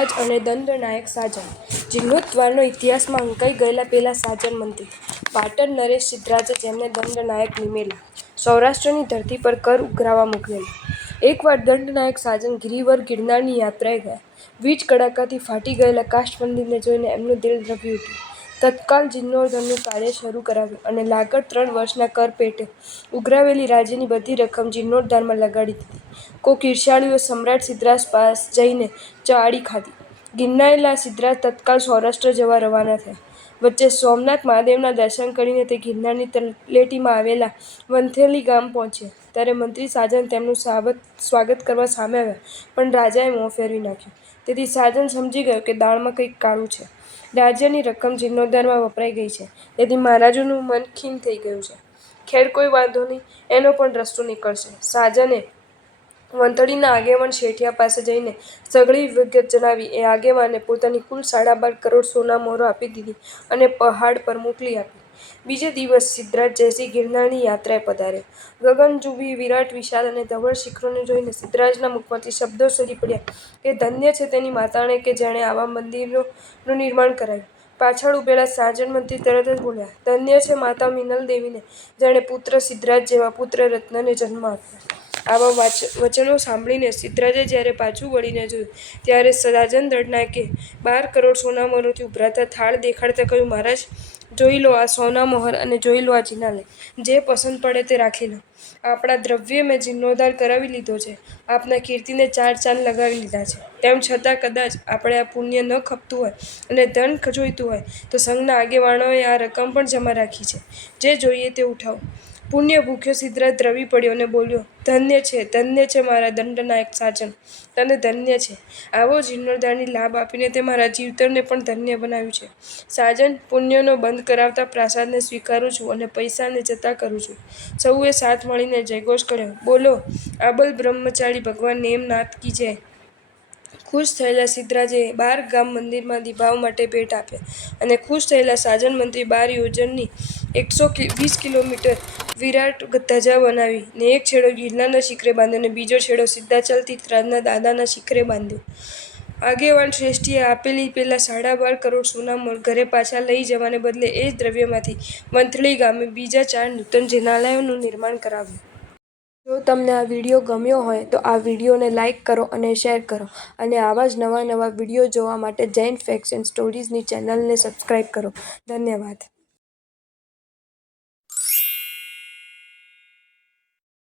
સિદ્ધરાજ અને દંડનાયક સાજન જીર્ણોદ્ધારનો ઇતિહાસમાં અંકાઈ ગયેલા પેલા સાજન મંત્રી પાટણ નરેશ સિદ્ધરાજે જેમને દંડનાયક નિમેલા સૌરાષ્ટ્રની ધરતી પર કર ઉઘરાવા મોકલેલા. એકવાર દંડનાયક સાજન ગિરિવર ગિરનારની યાત્રાએ ગયા. વીજ કડાકાથી ફાટી ગયેલા કાષ્ઠ મંદિરને જોઈને એમનું દિલ ધ્રવી ઉઠ્યું. તત્કાલ જીર્ણોદ્ધારનું કાર્ય શરૂ કરાવ્યું અને લાગત 3 વર્ષના કર પેટે ઉઘરાવેલી રાજ્યની બધી રકમ જીર્ણોદ્ધારમાં લગાડી દીધી. કોક ઈર્ષ્યાળુએ સમ્રાટ સિદ્ધરાજ પાસ જઈને ચાળી ખાધી. ગિરનારેલા સિદ્ધરાજ તત્કાલ સૌરાષ્ટ્ર જવા રવાના થયા. વચ્ચે સોમનાથ મહાદેવના દર્શન કરીને તે ગિરનારની તળેટીમાં આવેલા વંથલી ગામ પહોંચ્યા. ત્યારે મંત્રી સાજન તેમનું સ્વાગત કરવા સામે આવ્યા, પણ રાજાએ મોં ફેરવી નાખ્યું. તેથી સાજન સમજી ગયો કે દાળમાં કંઈક કાળું છે. રાજ્યની રકમ જીર્ણોદ્ધારમાં વપરાઈ ગઈ છે, તેથી મહારાજોનું મન ખીન થઈ ગયું છે. ખેર કોઈ વાંધો નહીં, એનો પણ રસ્તો નીકળશે. સાજને વંથલીના આગેવાન શેઠિયા પાસે જઈને સઘળી વિગત જણાવી. એ આગેવાને પોતાની કુલ 12.5 કરોડ સોનામહોરો આપી દીધી અને પહાડ પર મોકલી આપી. બીજે દિવસ સિદ્ધરાજ જયસિંહ ગિરનારની યાત્રાએ પધાર્યા. ગગનચુંબી વિરાટ વિશાળ અને ધવળ શિખરોને જોઈને સિદ્ધરાજના મુખમાંથી શબ્દો સરી પડ્યા કે ધન્ય છે તેની માતાણે કે જેણે આવા મંદિરોનું નિર્માણ કરાવ્યું. પાછળ ઊભેલા સાજન મંત્રી તરત જ બોલ્યા, ધન્ય છે માતા મિનલ દેવીને જેણે પુત્ર સિદ્ધરાજ જેવા પુત્ર રત્નને જન્મ આપ્યો. આવા વચનો સાંભળીને સિદ્ધરાજે જ્યારે પાછું વળીને જોયું, ત્યારે સાજન દંડનાયકે 12 કરોડ સોનામહોરથી ઉભરાતા થાળ દેખાડતા કહ્યું, મહારાજ જોઈ લો આ સોનામહોર અને જોઈ લો આ જિનાલય. જે પસંદ પડે તે રાખી લો. આપણા દ્રવ્યે મેં જીર્ણોદ્ધાર કરાવી લીધો છે. આપના કીર્તિને 4 ચાંદ લગાવી લીધા છે. તેમ છતાં કદાચ આપણે આ પુણ્ય ન ખપતું હોય અને ધન જોઈતું હોય તો સંઘના આગેવાનોએ આ રકમ પણ જમા રાખી છે. જે જોઈએ તે ઉઠાવો. પુણ્ય ભૂખ્યો સિદ્ધરાજ દ્રવી પડ્યો અને બોલ્યો, ધન્ય છે મારા દંડનાયક સાજન, તને ધન્ય છે. આવો જીર્ણોદ્ધારની લાભ આપીને તે મારા જીવતરને પણ ધન્ય બનાવ્યું છે. સાજન, પુણ્યનો બંધ કરાવતા પ્રસાદને સ્વીકારું છું અને પૈસાને જતા કરું છું. સૌએ સાથ મળીને જયઘોષ કર્યો. બોલો આબલ બ્રહ્મચારી ભગવાન નેમનાથ કી જય. ખુશ થયેલા સિદ્ધરાજે 12 ગામ મંદિરમાં દીપાઓ માટે ભેટ આપ્યા અને ખુશ થયેલા સાજન મંત્રી 12 યોજનની 120 કિલોમીટર વિરાટ ધજા બનાવી ને એક છેડો ગિરનારના શિખરે બાંધ્યો અને બીજો છેડો સિદ્ધાચલ તીર્થરાજના દાદાના શિખરે બાંધ્યો. આગેવાન શ્રેષ્ઠીએ આપેલી પેલા 12.5 કરોડ સોનામહોર ઘરે પાછા લઈ જવાને બદલે એ જ દ્રવ્યમાંથી વંથલી ગામે બીજા 4 નૂતન જિનાલયોનું નિર્માણ કરાવ્યું. જો તમને આ વિડીયો ગમ્યો હોય તો આ વિડીયોને લાઇક કરો અને શેર કરો અને આવા જ નવા વિડીયો જોવા માટે જૈન ફેક્ટ્સ એન્ડ સ્ટોરીઝની ચેનલને સબસ્ક્રાઇબ કરો. ધન્યવાદ.